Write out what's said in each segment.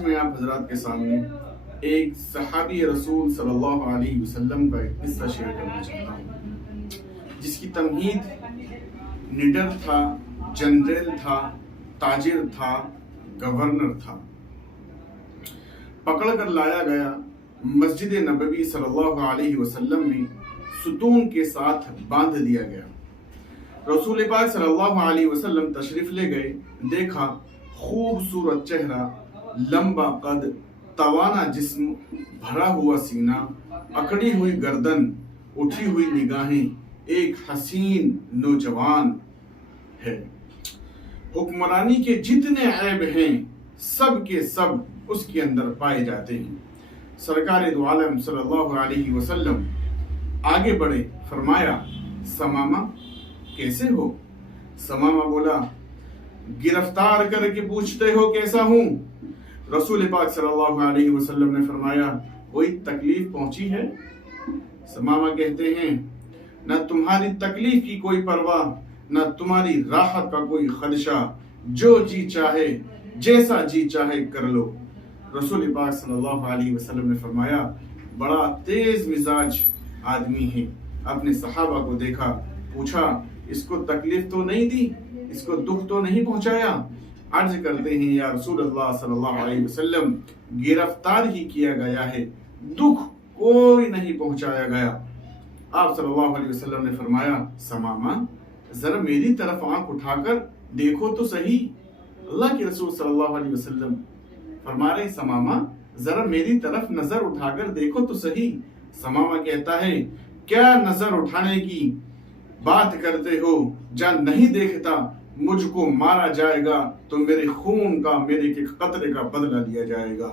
آج میں آپ حضرات کے سامنے ایک صحابی رسول صلی اللہ علیہ وسلم کا ایک قصہ شیئر کرنا چاہتا ہوں، جس کی تمہید نڈر تھا، جنرل تھا، تاجر تھا، گورنر تھا۔ پکڑ کر لایا گیا، مسجد نبوی صلی اللہ علیہ وسلم میں ستون کے ساتھ باندھ دیا گیا۔ رسول پاک صلی اللہ علیہ وسلم تشریف لے گئے، دیکھا خوبصورت چہرہ، لمبا قد، توانا جسم، بھرا ہوا سینہ، اکڑی ہوئی گردن، اٹھی ہوئی نگاہیں، ایک حسین نوجوان ہے۔ حکمرانی کے جتنے عیب ہیں سب کے سب اس کے اندر پائے جاتے ہیں۔ سرکار دو عالم صلی اللہ علیہ وسلم آگے بڑھے، فرمایا ثمامہ کیسے ہو؟ ثمامہ بولا گرفتار کر کے پوچھتے ہو کیسا ہوں؟ رسول پاک صلی اللہ علیہ وسلم نے فرمایا کوئی تکلیف پہنچی ہے؟ ثمامہ کہتے ہیں نہ تمہاری تکلیف کی کوئی پرواہ، نہ تمہاری راحت کا کوئی خدشہ، جو جی چاہے جیسا جی چاہے کر لو۔ رسول پاک صلی اللہ علیہ وسلم نے فرمایا بڑا تیز مزاج آدمی ہے۔ اپنے صحابہ کو دیکھا، پوچھا اس کو تکلیف تو نہیں دی، اس کو دکھ تو نہیں پہنچایا؟ عرض کرتے ہیں یا رسول اللہ صلی اللہ علیہ وسلم گرفتار ہی کیا گیا ہے، دکھ کوئی نہیں پہنچایا گیا۔ آپ صلی اللہ علیہ وسلم نے فرمایا ثمامہ ذرا میری طرف آنکھ اٹھا کر دیکھو تو صحیح۔ اللہ کے رسول صلی اللہ علیہ وسلم فرما رہے ثمامہ ذرا میری طرف نظر اٹھا کر دیکھو تو صحیح۔ ثمامہ کہتا ہے کیا نظر اٹھانے کی بات کرتے ہو؟ جب نہیں دیکھتا مجھ کو مارا جائے گا تو میرے خون کا، میرے کے قطرے کا بدلہ لیا جائے گا۔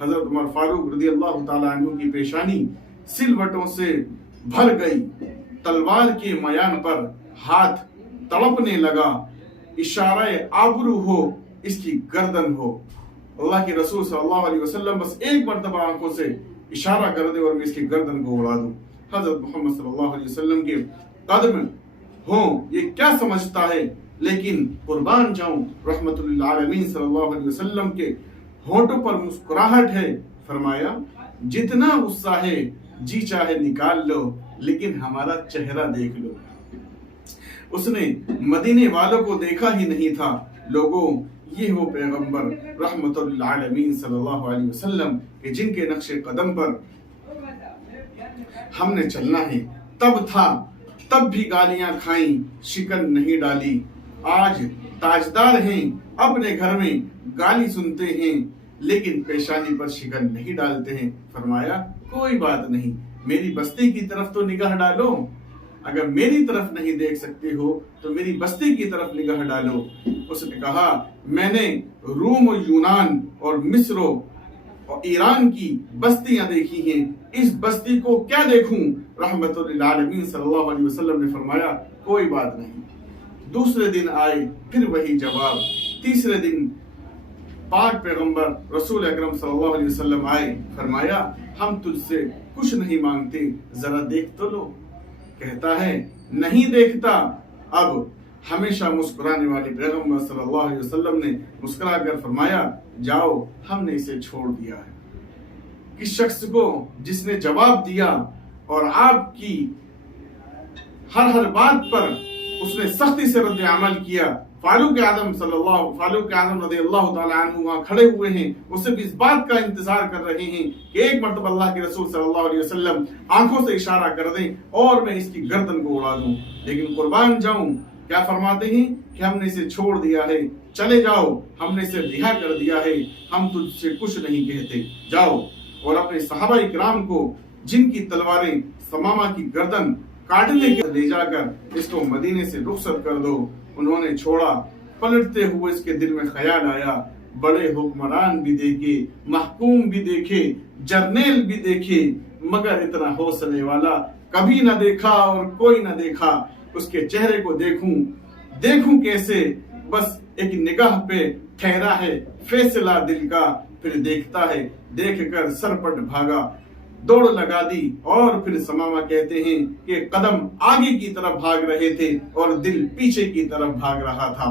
حضرت عمر فاروق رضی اللہ تعالیٰ عنہ کی پیشانی سلوٹوں سے بھر گئی، تلوار کے میان پر ہاتھ تڑپنے لگا، اشارہ آبرو ہو اس کی گردن ہو۔ اللہ کے رسول صلی اللہ علیہ وسلم بس ایک مرتبہ آنکھوں سے اشارہ کر دے اور میں اس کی گردن کو اڑا دوں۔ حضرت محمد صلی اللہ علیہ وسلم کے قدم ہوں یہ کیا سمجھتا ہے، لیکن قربان جاؤں رحمت للعالمین صلی اللہ علیہ وسلم کے ہونٹوں پر مسکراہٹ ہے۔ فرمایا جتنا غصہ ہے جی چاہے نکال لو، لیکن ہمارا چہرہ دیکھ لو۔ اس نے مدینے والوں کو دیکھا ہی نہیں تھا۔ لوگوں یہ وہ پیغمبر رحمت للعالمین صلی اللہ علیہ وسلم کہ جن کے نقش قدم پر ہم نے چلنا ہے۔ تب تھا، تب بھی گالیاں کھائیں، شکن نہیں ڈالی۔ آج تاجدار ہیں، اپنے گھر میں گالی سنتے ہیں، لیکن پیشانی پر شکن نہیں ڈالتے ہیں۔ فرمایا کوئی بات نہیں، میری بستی کی طرف تو نگاہ ڈالو۔ اگر میری طرف نہیں دیکھ سکتے ہو تو میری بستی کی طرف نگاہ ڈالو۔ اس نے کہا میں نے روم و یونان اور مصر اور ایران کی بستیاں دیکھی ہیں، اس بستی کو کیا دیکھوں؟ رحمت للعالمین صلی اللہ علیہ وسلم نے فرمایا کوئی بات نہیں۔ دوسرے دن آئے پھر وہی جواب۔ تیسرے دن پاک پیغمبر رسول اکرم صلی اللہ علیہ وسلم آئے، فرمایا ہم تجھ سے کچھ نہیں مانگتے، ذرا دیکھ تو لو۔ کہتا ہے نہیں دیکھتا۔ اب ہمیشہ مسکرانے والے پیغمبر صلی اللہ علیہ وسلم نے مسکرا کر فرمایا جاؤ ہم نے اسے چھوڑ دیا ہے۔ کس شخص کو جس نے جواب دیا اور آپ کی ہر بات پر اس نے سختی سے رد عمل کیا۔ فاروق اعظم رضی اللہ تعالیٰ عنہ وہاں کھڑے ہوئے ہیں، وہ صرف اس بات کا انتظار کر رہے ہیں کہ ایک مرتبہ اللہ کے رسول صلی اللہ علیہ وسلم آنکھوں سے اشارہ کر دیں اور میں اس کی گردن کو اڑا دوں۔ لیکن قربان جاؤں کیا فرماتے ہیں کہ ہم نے اسے چھوڑ دیا ہے، چلے جاؤ، ہم نے اسے رہا کر دیا ہے، ہم تجھ سے کچھ نہیں کہتے، جاؤ۔ اور اپنے صحابہ اکرام کو جن کی تلواریں ثمامہ کی گردن کاٹنے کے لے جا کر اس کو مدینے سے رخصت کر دو، انہوں نے چھوڑا۔ پلٹتے ہوئے اس کے دل میں خیال آیا بڑے حکمران بھی دیکھے، محکوم بھی دیکھے، جرنیل بھی دیکھے، مگر اتنا حوصلے والا کبھی نہ دیکھا اور کوئی نہ دیکھا۔ اس کے چہرے کو دیکھوں کیسے؟ بس ایک نگاہ پہ ٹھہرا ہے فیصلہ دل کا، پھر دیکھتا ہے، دیکھ کر سرپٹ بھاگا، دوڑ لگا دی۔ اور پھر ثمامہ کہتے ہیں کہ قدم آگے کی طرف بھاگ رہے تھے اور دل پیچھے کی طرف بھاگ رہا تھا۔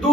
2